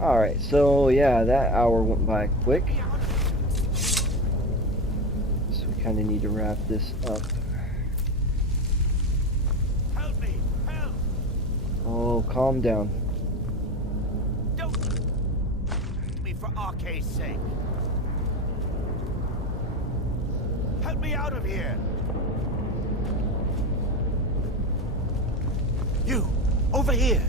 Alright, so yeah, that hour went by quick. So we kind of need to wrap this up. Help me! Help! Oh, calm down. Don't me for Arcade's sake. Help me out of here! You! Over here!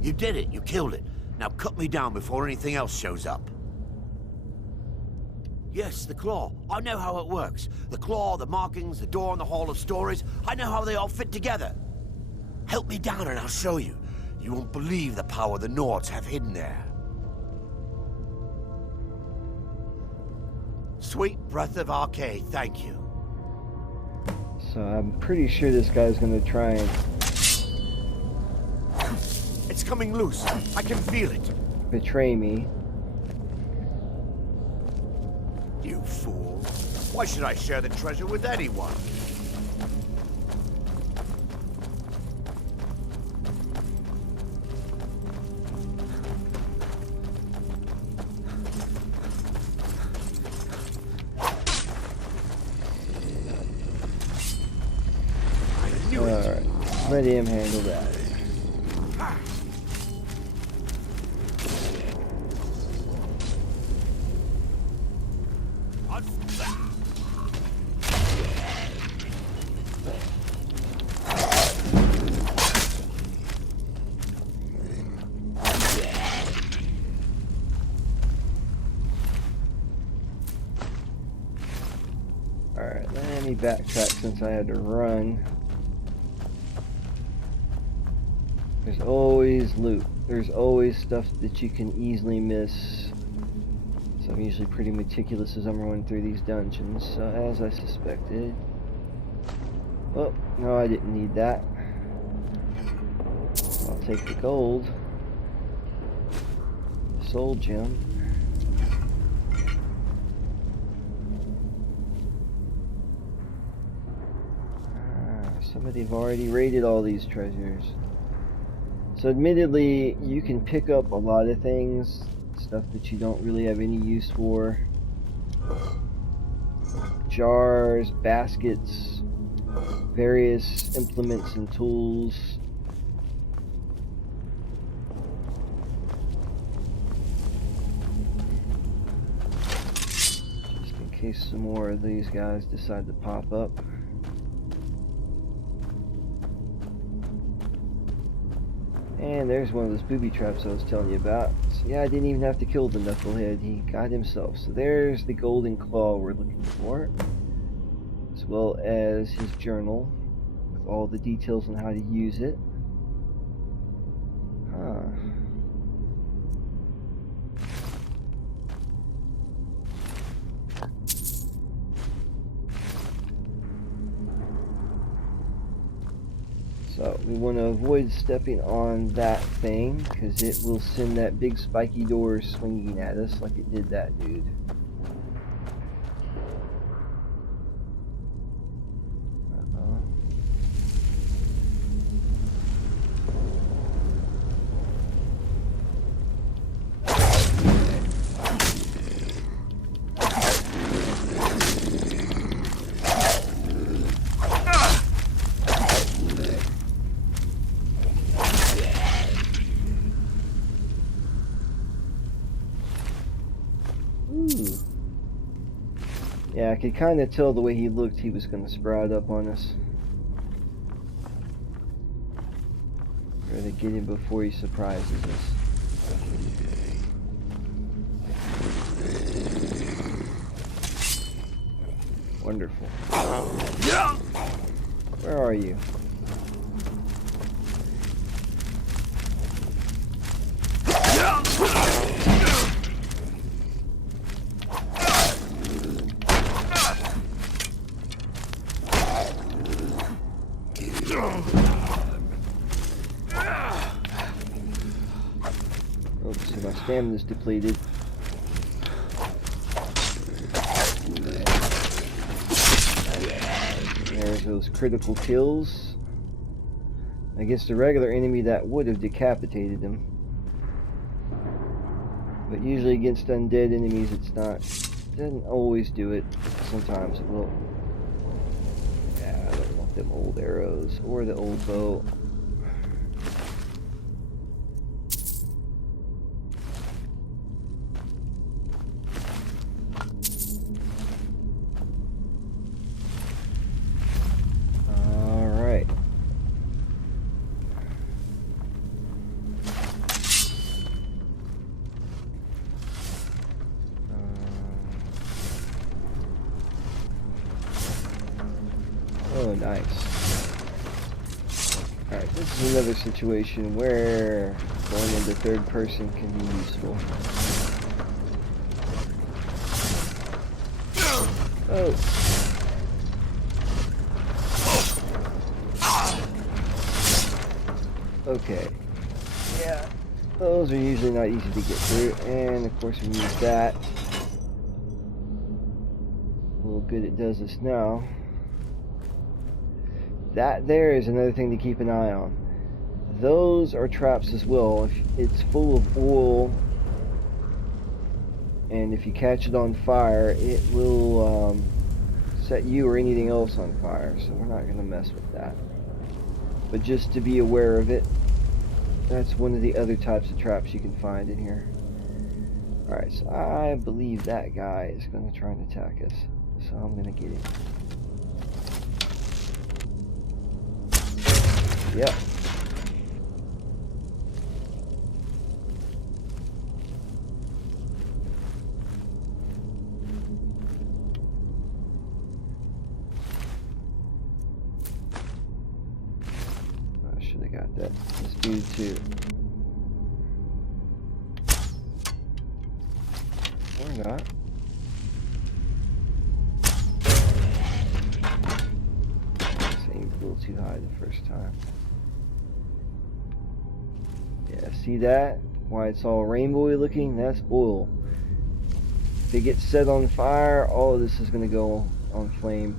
You did it. You killed it. Now cut me down before anything else shows up. Yes, the claw. I know how it works. The claw, the markings, the door in the Hall of Stories. I know how they all fit together. Help me down and I'll show you. You won't believe the power the Nords have hidden there. Sweet breath of Arcade, thank you. So I'm pretty sure this guy's gonna try and It's coming loose. I can feel it. betray me. You fool. Why should I share the treasure with anyone? I knew it. Alright, let him handle that. Alright, let me backtrack since I had to run. There's always loot. There's always stuff that you can easily miss. So I'm usually pretty meticulous as I'm running through these dungeons, so as I suspected. Oh, no, I didn't need that. I'll take the gold. Soul gem. Somebody have already raided all these treasures. So admittedly, you can pick up a lot of things, stuff that you don't really have any use for. Jars, baskets, various implements and tools. Just in case some more of these guys decide to pop up. And there's one of those booby traps I was telling you about. So yeah, I didn't even have to kill the knucklehead. He got himself. So there's the golden claw we're looking for. As well as his journal. With all the details on how to use it. Huh. So we want to avoid stepping on that thing because it will send that big spiky door swinging at us like it did that dude. Yeah, I could kind of tell the way he looked he was going to sprout up on us. Rather get him before he surprises us. Wonderful. Where are you? Oops, my stamina's depleted. There's those critical kills. Against a regular enemy that would have decapitated him. But usually against undead enemies, it's not. It doesn't always do it. Sometimes it will. Yeah, I don't want them old arrows or the old bow. Oh, nice. Alright, this is another situation where going into third person can be useful. Oh. Okay. Yeah. Those are usually not easy to get through, and of course we use that. A little good it does us now. That there is another thing to keep an eye on. Those are traps as well. If it's full of oil, and if you catch it on fire, it will set you or anything else on fire. So we're not going to mess with that. But just to be aware of it, that's one of the other types of traps you can find in here. Alright, so I believe that guy is going to try and attack us. So I'm going to get him. Yep. I should have got that. This dude too. Or not. Seemed a little too high the first time. Yeah, see that? Why it's all rainbowy looking? That's oil. If it gets set on fire, all of this is going to go on flame.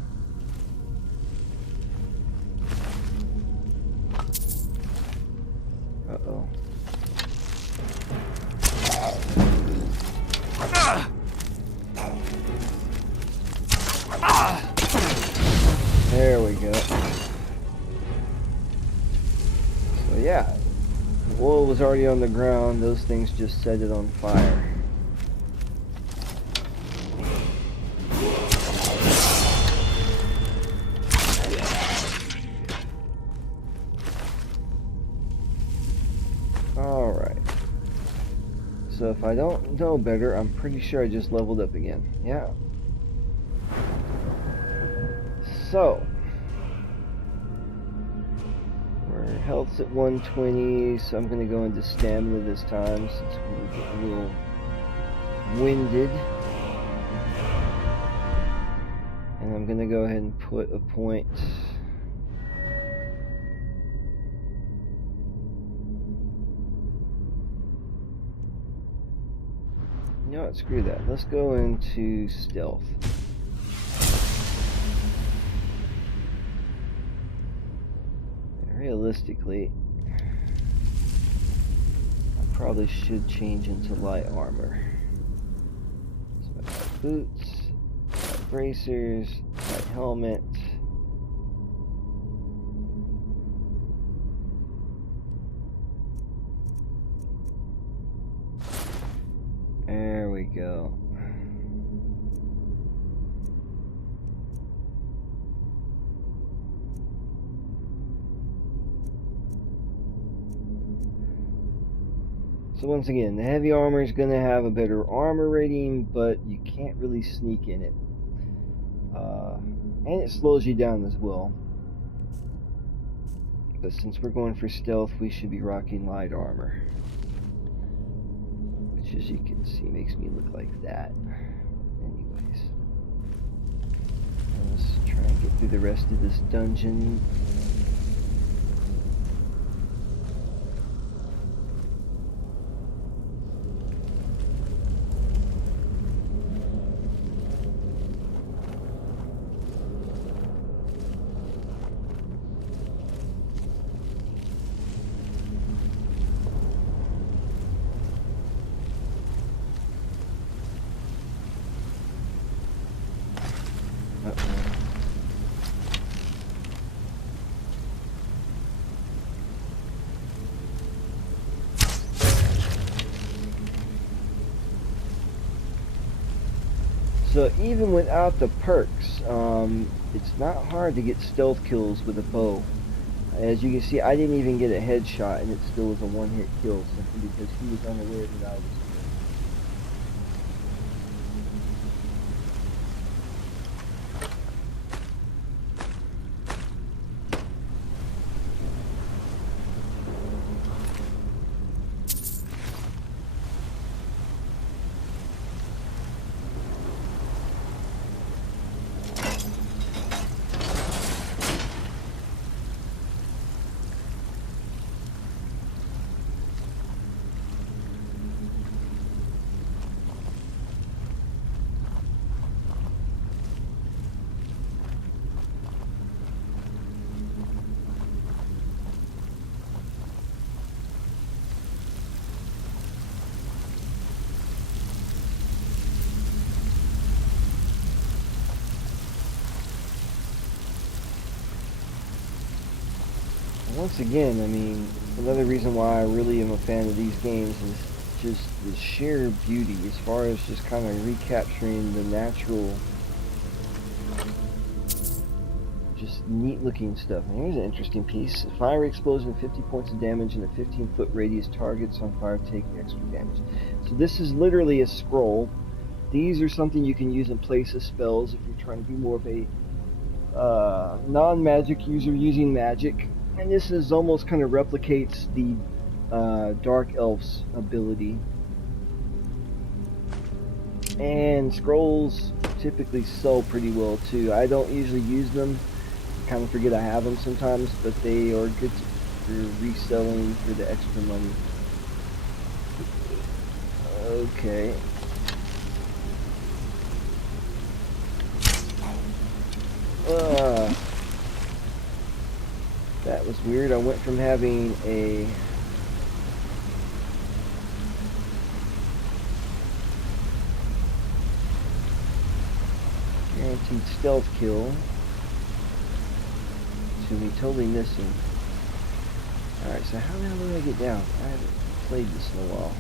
Uh-oh. There we go. So yeah. The oil was already on the ground, those things just set it on fire. Alright. So if I don't know better, I'm pretty sure I just leveled up again. Yeah. So. Health's at 120, so I'm going to go into stamina this time since we get a little winded. And I'm going to go ahead and put a point. You know what, screw that. Let's go into stealth. Realistically, I probably should change into light armor. So I got boots, light bracers, light helmet. There we go. So once again, the heavy armor is going to have a better armor rating, but you can't really sneak in it. And it slows you down as well. But since we're going for stealth, we should be rocking light armor. Which, as you can see, makes me look like that. Anyways. Let's try and get through the rest of this dungeon. So even without the perks, it's not hard to get stealth kills with a bow. As you can see, I didn't even get a headshot, and it still was a one-hit kill simply because he was unaware that I was here. Once again, I mean, another reason why I really am a fan of these games is just the sheer beauty as far as just kind of recapturing the natural, just neat looking stuff. And here's an interesting piece. Fire explosion, 50 points of damage, and a 15-foot radius targets on fire take extra damage. So this is literally a scroll. These are something you can use in place of spells if you're trying to be more of a non-magic user using magic. And this is almost kind of replicates the Dark Elf's ability. And scrolls typically sell pretty well too. I don't usually use them. I kind of forget I have them sometimes, but they are good for reselling for the extra money. Okay. That was weird. I went from having a guaranteed stealth kill to me totally missing. Alright, so how the hell do I get down? I haven't played this in a while.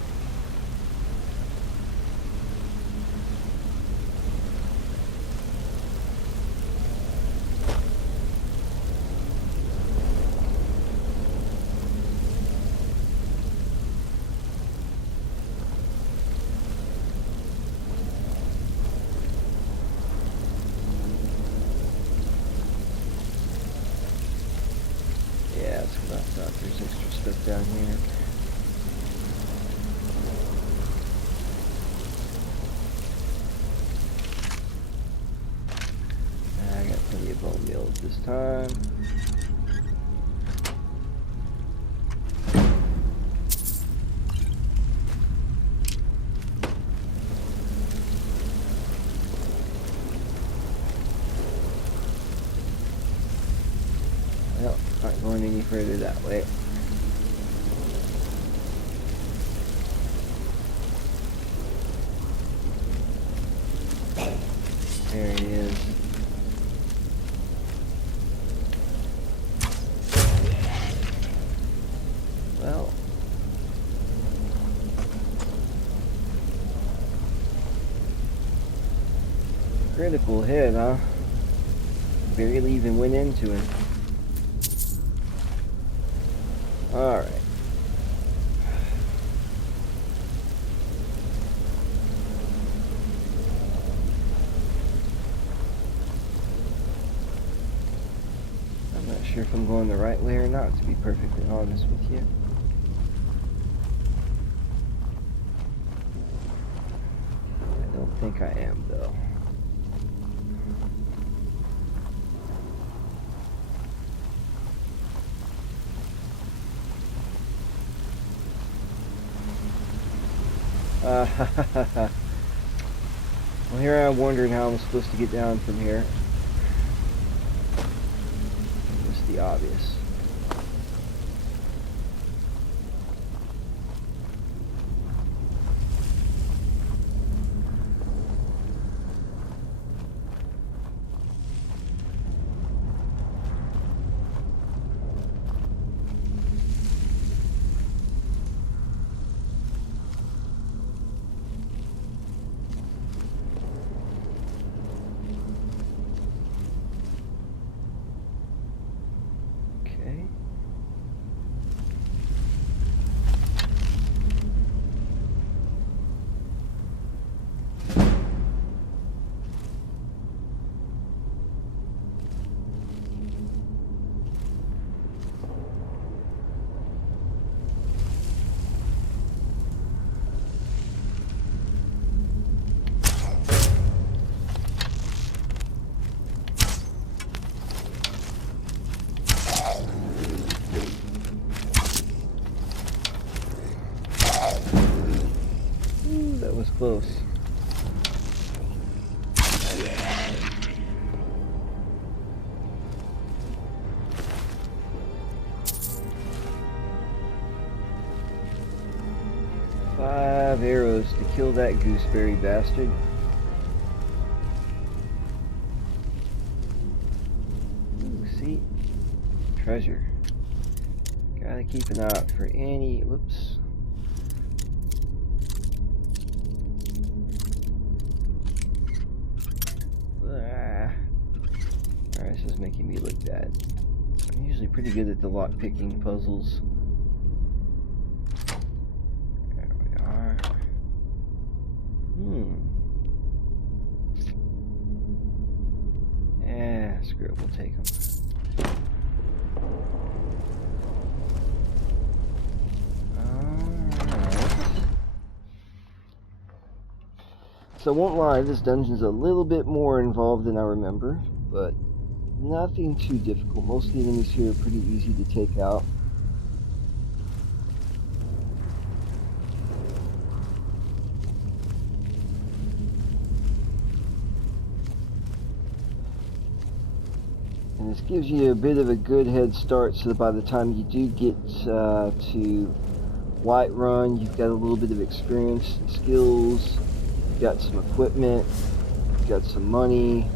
There's extra stuff down here. I got plenty of bone meal this time. Well, not going any further that way. There he is. Well. Critical hit, huh? Barely even went into it. Alright. I'm not sure if I'm going the right way or not, to be perfectly honest with you. I don't think I am, though. Well, here I'm wondering how I'm supposed to get down from here. It's the obvious. that was close. Five arrows to kill that gooseberry bastard. Ooh, see? Treasure. Gotta keep an eye out for any... Whoops. Alright, this is making me look bad. I'm usually pretty good at the lock-picking puzzles. There we are. Yeah, screw it, we'll take them. So I won't lie, this dungeon's a little bit more involved than I remember, but nothing too difficult. Most of the enemies here are pretty easy to take out. And this gives you a bit of a good head start, so that by the time you do get to Whiterun, you've got a little bit of experience and skills. Got some equipment, got some money.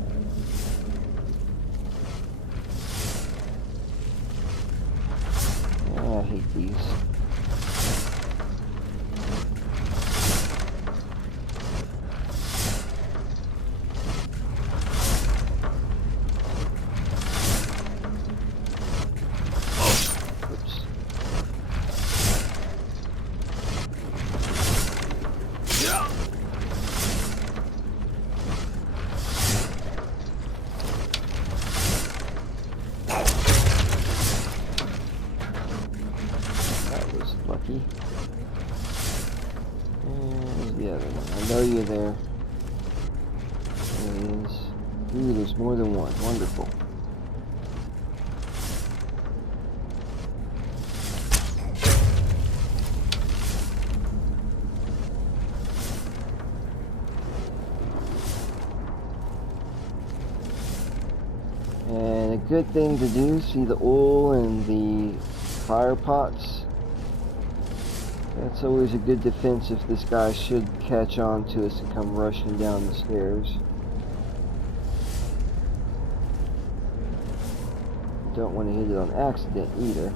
I hate these. Oops. Lucky. And the other one. I know you're there. There he is. Ooh, there's more than one. Wonderful. And a good thing to do, see the oil and the fire pots? That's always a good defense if this guy should catch on to us and come rushing down the stairs. Don't want to hit it on accident either.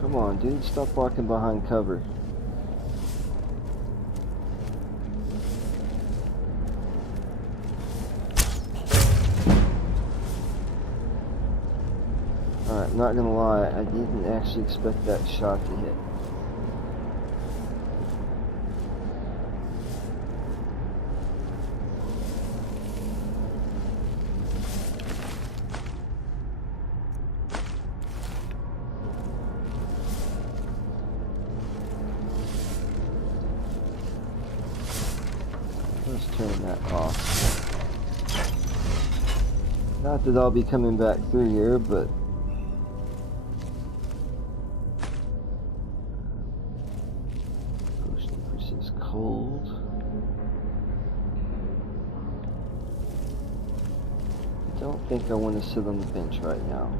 Come on, dude, stop walking behind cover. Alright, not gonna lie, I didn't actually expect that shot to hit. Let's turn that off. Not that I'll be coming back through here, but cold. I don't think I want to sit on the bench right now.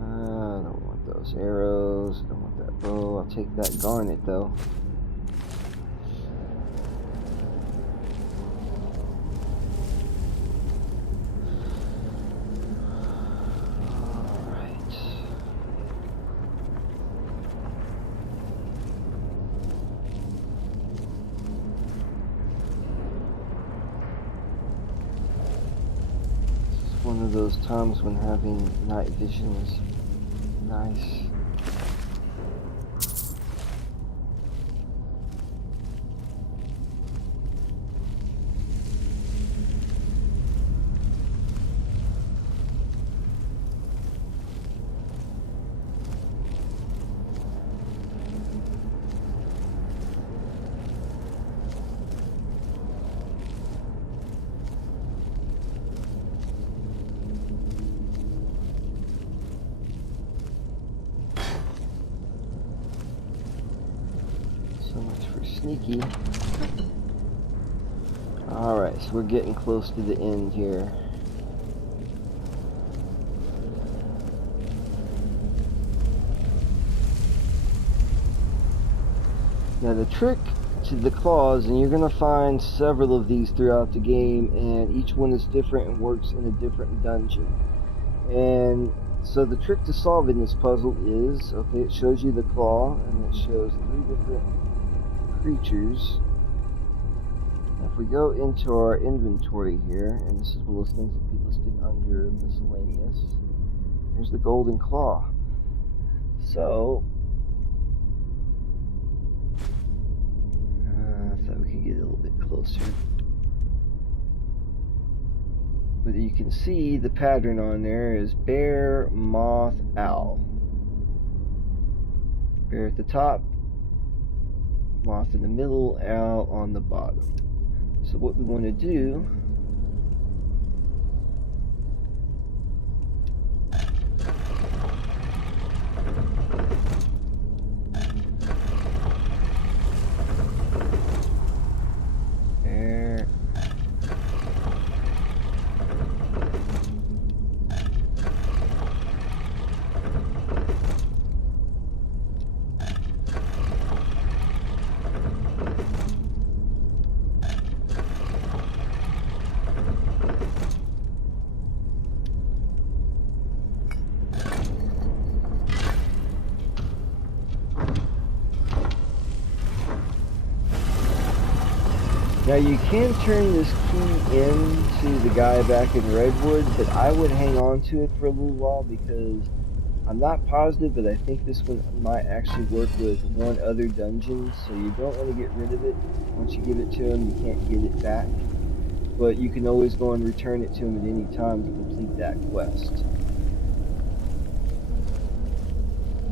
I don't want those arrows. I don't want that bow. I'll take that garnet though. One of those times when having night vision is nice. So much for sneaky. Alright, so we're getting close to the end here. Now the trick to the claws, and you're going to find several of these throughout the game, and each one is different and works in a different dungeon. And so the trick to solving this puzzle is, okay, it shows you the claw, and it shows 3 different creatures. Now if we go into our inventory here, and this is one of those things that be listed under miscellaneous, here's the golden claw. So I thought we could get a little bit closer. But you can see the pattern on there is bear, moth, owl. Bear at the top, moth in the middle, owl on the bottom. So what we want to do now you can turn this key into the guy back in Redwood, but I would hang on to it for a little while because I'm not positive, but I think this one might actually work with one other dungeon, so you don't want to get rid of it. Once you give it to him, you can't get it back, but you can always go and return it to him at any time to complete that quest.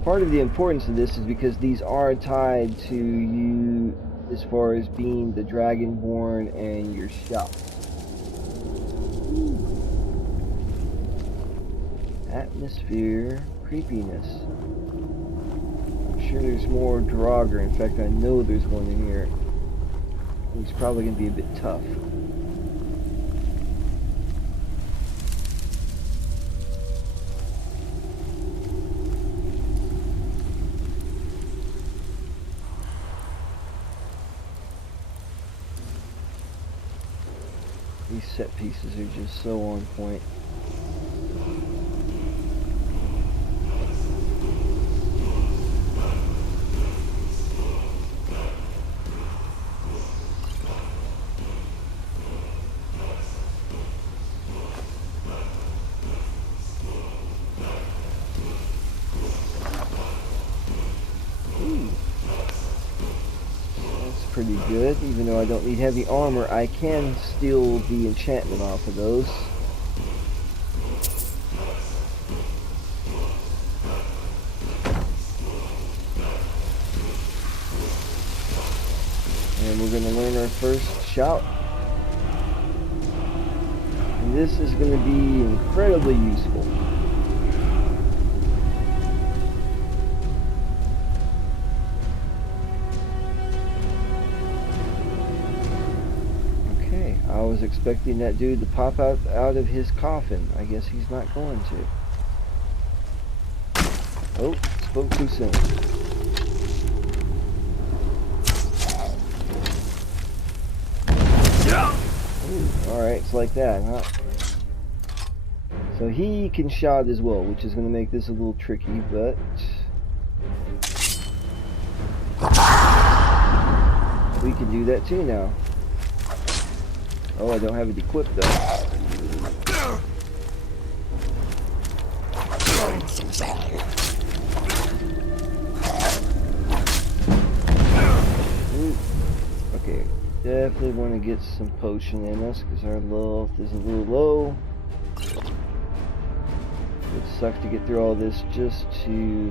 Part of the importance of this is because these are tied to you as far as being the Dragonborn and your shop. Atmosphere, creepiness. I'm sure there's more Draugr. In fact, I know there's one in here. He's probably going to be a bit tough. These set pieces are just so on point. Pretty good. Even though I don't need heavy armor, I can steal the enchantment off of those. And we're going to learn our first shout. And this is going to be incredibly useful. I was expecting that dude to pop out of his coffin. I guess he's not going to. Oh, spoke too soon. Alright, it's like that, huh? So he can shout as well, which is going to make this a little tricky, but we can do that too now. Oh, I don't have it equipped though. Ooh. Okay, definitely want to get some potion in us because our health is a little low. It sucks to get through all this just to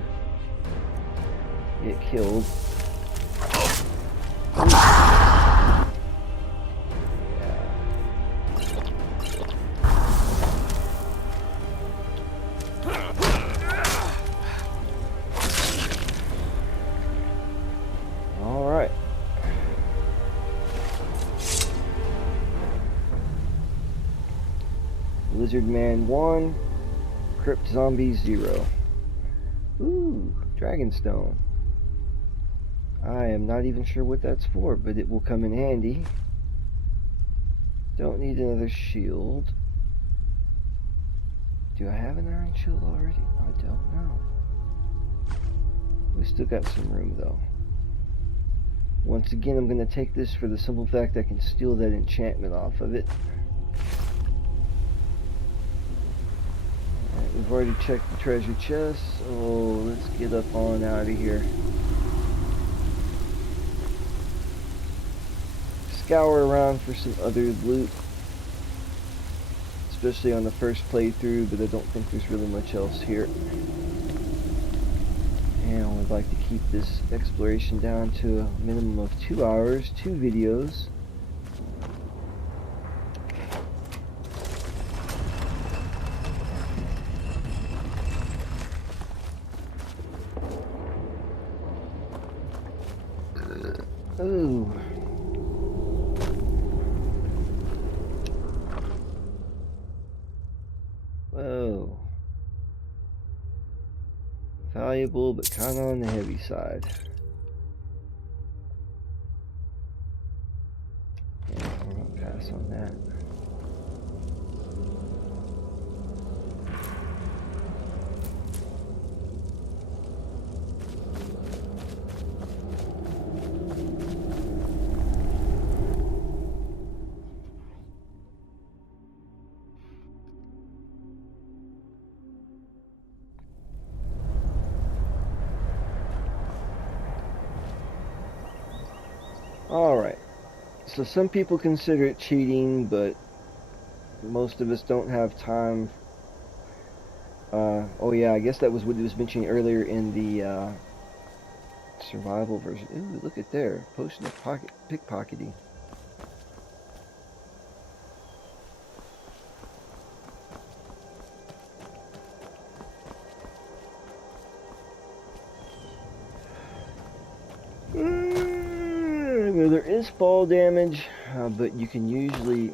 get killed. Alright, Lizard Man 1, Crypt Zombie 0. Ooh, Dragonstone. I am not even sure what that's for, but it will come in handy. Don't need another shield. Do I have an iron shield already? I don't know. We still got some room though. Once again, I'm going to take this for the simple fact I can steal that enchantment off of it. Alright, we've already checked the treasure chest, so let's get up on out of here. Scour around for some other loot, especially on the first playthrough, but I don't think there's really much else here. And I would like to keep this exploration down to a minimum of 2 hours, 2 videos. Ooh. Whoa. Valuable, but kind of on the heavy side. Yeah, we're gonna pass on that. Alright, so some people consider it cheating, but most of us don't have time. Oh yeah, I guess that was what he was mentioning earlier in the survival version. Ooh, look at there, potion of pickpocketing. There is fall damage, but you can usually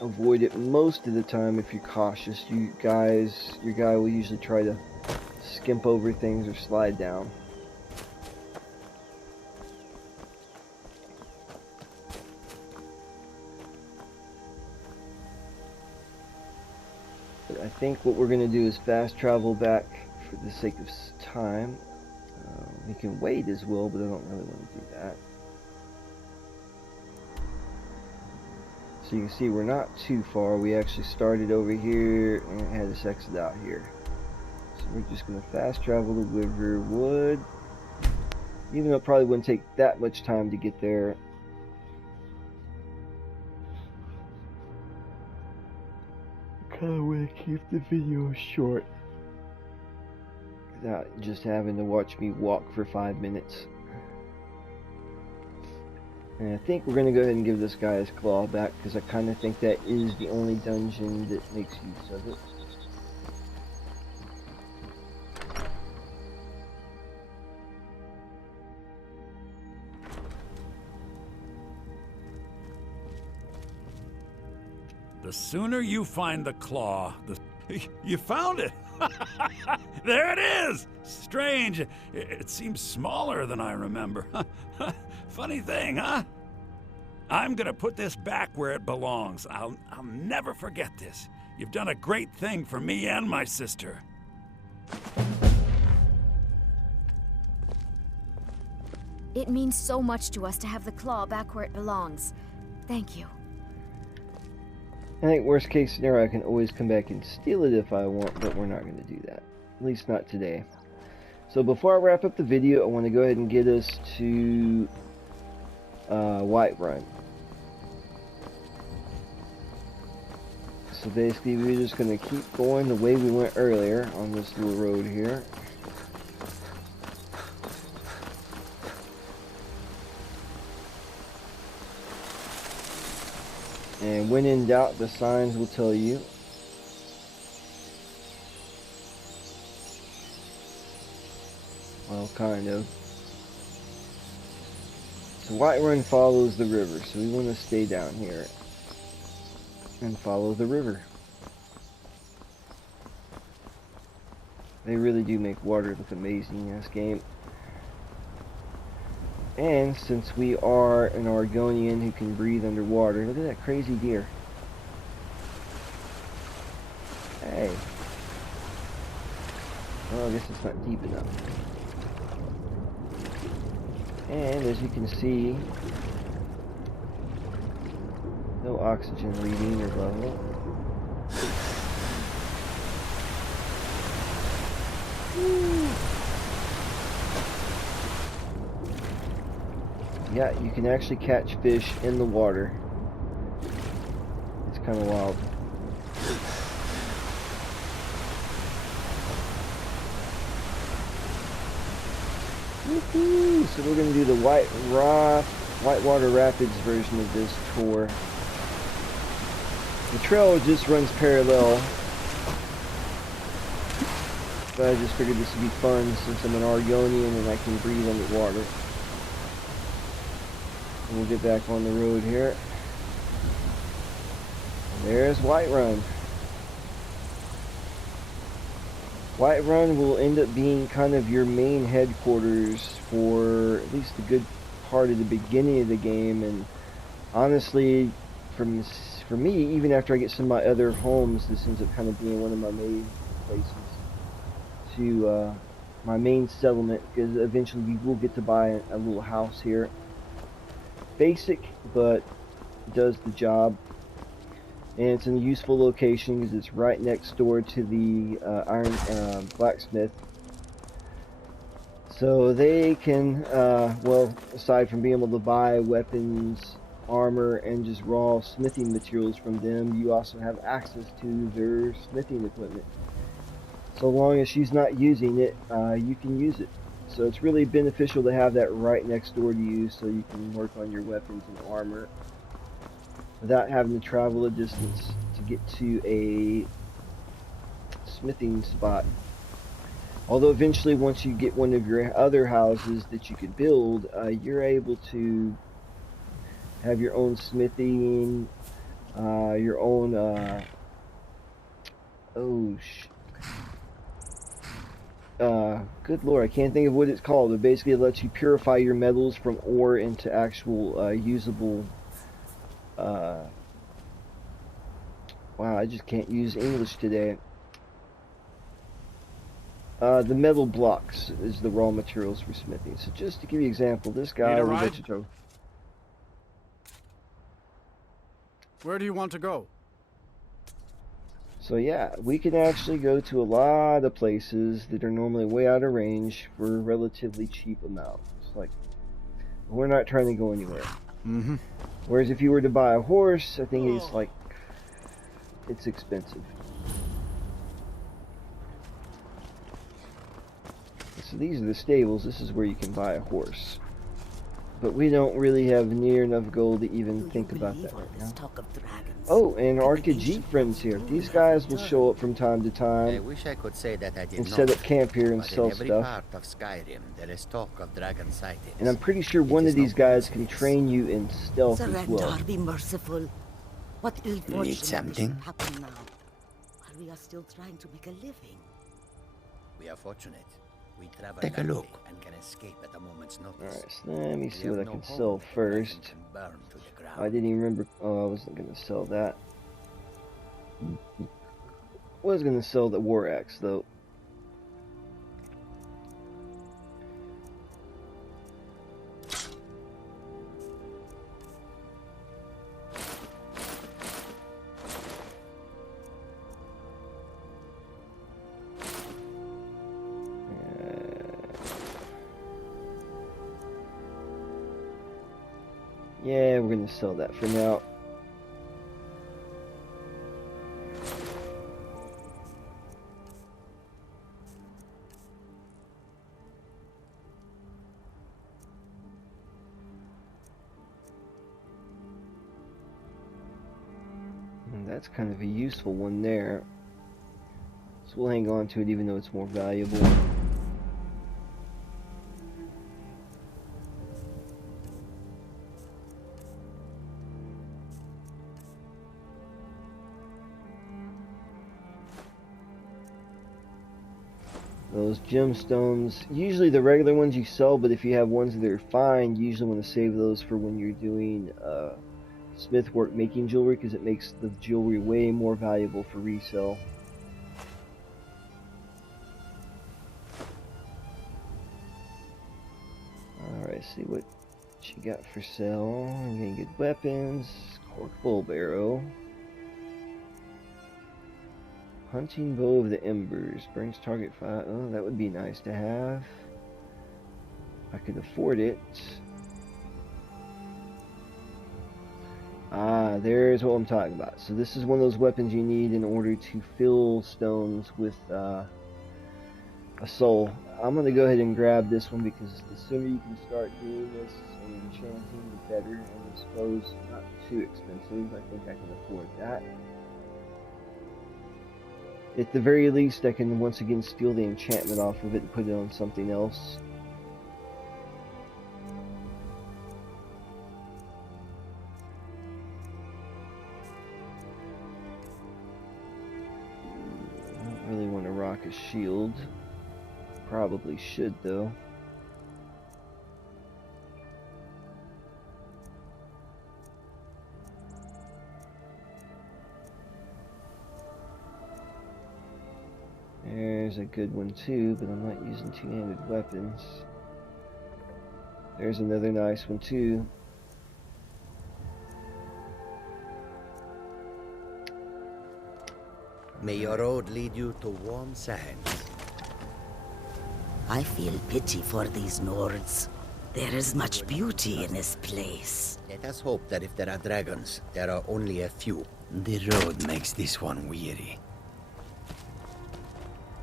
avoid it most of the time if you're cautious. Your guy will usually try to skimp over things or slide down. But I think what we're going to do is fast travel back for the sake of time. We can wait as well, but I don't really want to do that. So you can see we're not too far. We actually started over here and had us exit out here. So we're just going to fast travel to Riverwood. Even though it probably wouldn't take that much time to get there. I kind of want to keep the video short, without just having to watch me walk for 5 minutes. And I think we're going to go ahead and give this guy his claw back, because I kind of think that is the only dungeon that makes use of it. The sooner you find the claw, You found it! There it is! Strange. It seems smaller than I remember. Funny thing, huh? I'm gonna put this back where it belongs. I'll never forget this. You've done a great thing for me and my sister. It means so much to us to have the claw back where it belongs. Thank you. I think worst case scenario, I can always come back and steal it if I want, but we're not going to do that. At least not today. So before I wrap up the video, I want to go ahead and get us to Whiterun. So basically, we're just going to keep going the way we went earlier on this little road here. And when in doubt, the signs will tell you. Well, kind of. So Whiterun follows the river, so we want to stay down here and follow the river. They really do make water look amazing in this game. And since we are an Argonian who can breathe underwater, look at that crazy deer. Hey. Well, I guess it's not deep enough. And as you can see, no oxygen reading or level. Yeah, you can actually catch fish in the water. It's kind of wild. Woohoo! So we're going to do the Whitewater Rapids version of this tour. The trail just runs parallel, but I just figured this would be fun since I'm an Argonian and I can breathe underwater. And we'll get back on the road here. And there's Whiterun. Whiterun will end up being kind of your main headquarters for at least a good part of the beginning of the game, and honestly, for me, even after I get some of my other homes, this ends up kind of being one of my main places to my main settlement, because eventually we will get to buy a little house here. Basic, but does the job. And it's in a useful location because it's right next door to the blacksmith. So they can, well, aside from being able to buy weapons, armor, and just raw smithing materials from them, you also have access to their smithing equipment. So long as she's not using it, you can use it. So it's really beneficial to have that right next door to you so you can work on your weapons and armor without having to travel a distance to get to a smithing spot. Although eventually, once you get one of your other houses that you could build, you're able to have your own smithing, your own, good lord, I can't think of what it's called, but basically it lets you purify your metals from ore into actual, usable, wow, I just can't use English today. The metal blocks is the raw materials for smithing. So just to give you an example, this guy will let you go. Where do you want to go? So yeah, we can actually go to a lot of places that are normally way out of range for a relatively cheap amount. It's like, we're not trying to go anywhere. Mm-hmm. Whereas if you were to buy a horse, I think it's like, it's expensive. So these are the stables. This is where you can buy a horse. But we don't really have near enough gold to even think about that right now. Oh, and RPG friends here. These guys will show up from time to time. I wish I could say that I did and set up camp here and sell in every stuff. Part of Skyrim, there is talk of dragon sightings. And I'm pretty sure one of these guys can train you in stealth as well. Be merciful. What ill fortune Need something? happen now? While we are still trying to make a living. We are fortunate. We travel Take a look. and can escape at a moment's notice. Alright, so let me see what I can sell first. I didn't even remember. Oh, I wasn't going to sell that. Was going to sell the war axe though. Yeah, we're going to sell that for now. And that's kind of a useful one there. So we'll hang on to it even though it's more valuable. Those gemstones, usually the regular ones you sell, but if you have ones that are fine, you usually want to save those for when you're doing smith work making jewelry, because it makes the jewelry way more valuable for resale. Alright, see what she got for sale. I'm getting good weapons, cork bulb arrow. Hunting bow of the embers, burns target fire. Oh, that would be nice to have. I could afford it. Ah, there's what I'm talking about. So this is one of those weapons you need in order to fill stones with a soul. I'm going to go ahead and grab this one because the sooner you can start doing this and enchanting, the better. And I suppose not too expensive. I think I can afford that. At the very least, I can once again steal the enchantment off of it and put it on something else. I don't really want to rock a shield. Probably should, though. There's a good one too, but I'm not using two-handed weapons. There's another nice one too. May your road lead you to warm sands. I feel pity for these Nords. There is much beauty in this place. Let us hope that if there are dragons, there are only a few. The road makes this one weary.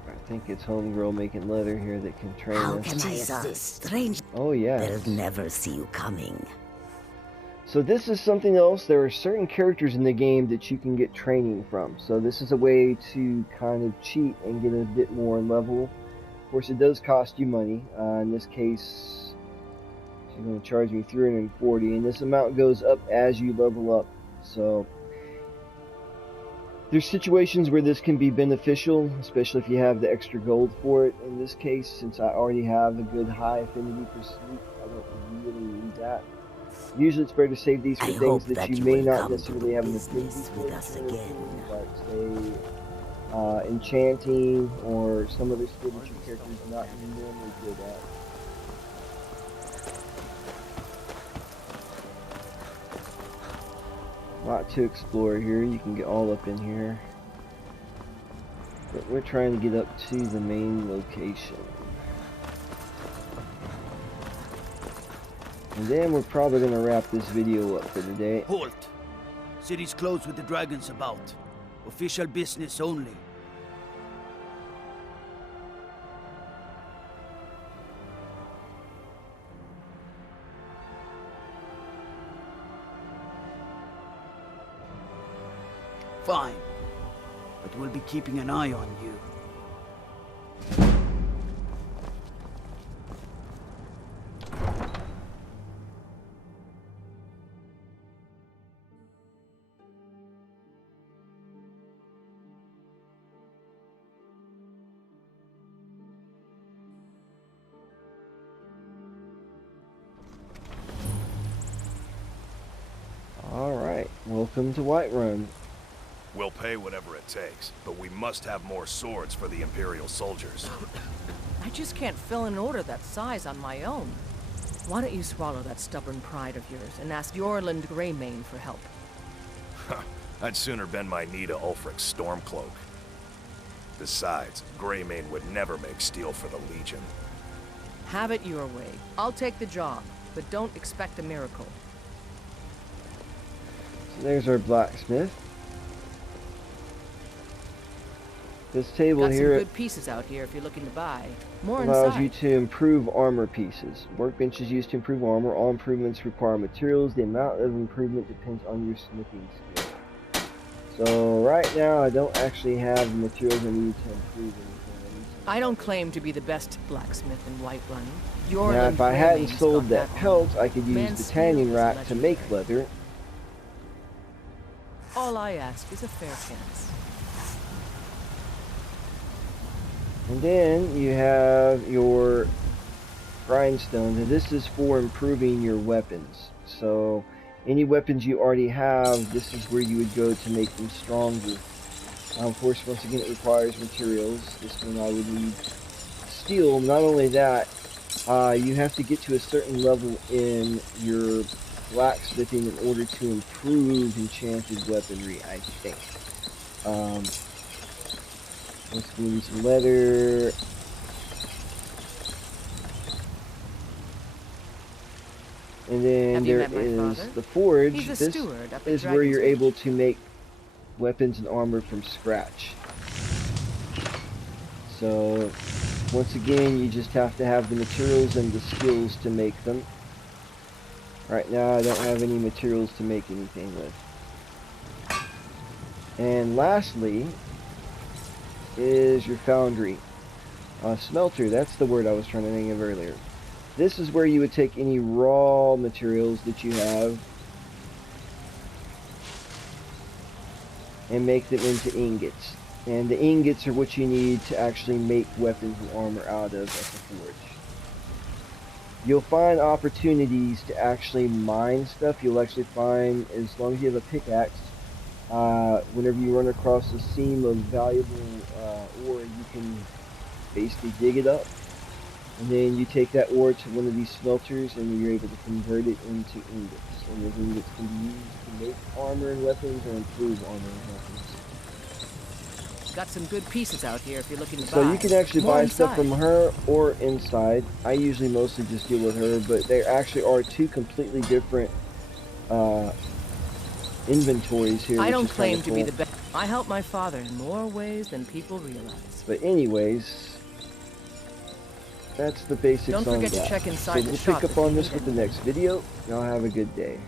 I think it's Homegirl making leather here that can train How us. can I assist? Strange. Oh yeah. They'll never see you coming. So this is something else. There are certain characters in the game that you can get training from. So this is a way to kind of cheat and get a bit more level. Of course, it does cost you money. In this case, she's going to charge me 340, and this amount goes up as you level up. So there's situations where this can be beneficial, especially if you have the extra gold for it. In this case, since I already have a good high affinity for sleep, I don't really need that. Usually it's better to save these for I things hope that you you may will not come to necessarily do have an affinity business for. with us again. Like say enchanting or some other skill that your character is not normally good at. Lot to explore here. You can get all up in here. But we're trying to get up to the main location. And then we're probably going to wrap this video up for today. Halt! City's closed with the dragons about. Official business only. Fine. But we'll be keeping an eye on you. Alright, welcome to Whiterun. We'll pay whatever it takes, but we must have more swords for the Imperial soldiers. I just can't fill an order that size on my own. Why don't you swallow that stubborn pride of yours and ask Yorland Greymane for help? I'd sooner bend my knee to Ulfric's Stormcloak. Besides, Greymane would never make steel for the Legion. Have it your way. I'll take the job, but don't expect a miracle. So there's our blacksmith. This table Got here some good pieces out here if you're looking to buy. More allows inside. you to improve armor pieces. Workbench is used to improve armor. All improvements require materials. The amount of improvement depends on your smithing skill. So right now I don't actually have the materials I need to improve anything. I don't claim to be the best blacksmith in Whiterun. Now Yorland if I hadn't Greymane's sold got that on. pelt, I could use Man's the tanning steel is rack to make legendary. leather. All I ask is a fair chance. And then you have your grindstone, and this is for improving your weapons. So any weapons you already have, this is where you would go to make them stronger. Of course, once again, it requires materials. This one I would need steel. Not only that, you have to get to a certain level in your blacksmithing in order to improve enchanted weaponry, I think. Let's go need some leather. And then there is the forge. This is where you're able to make weapons and armor from scratch. So once again, you just have to have the materials and the skills to make them. Right now I don't have any materials to make anything with. And lastly is your foundry. Smelter, that's the word I was trying to think of earlier. This is where you would take any raw materials that you have and make them into ingots. And the ingots are what you need to actually make weapons and armor out of at the forge. You'll find opportunities to actually mine stuff. You'll actually find, as long as you have a pickaxe, whenever you run across a seam of valuable ore, you can basically dig it up. And then you take that ore to one of these smelters and you're able to convert it into ingots. And those ingots can be used to make armor and weapons or improve armor and weapons. Got some good pieces out here if you're looking to buy. So you can actually buy stuff from her or inside. I usually mostly just deal with her, but there actually are two completely different inventories here. I don't claim to be the best. I help my father in more ways than people realize. But anyways, that's the basics on that. Don't forget to check inside the shop. So we'll pick up on this with the next video. Y'all have a good day.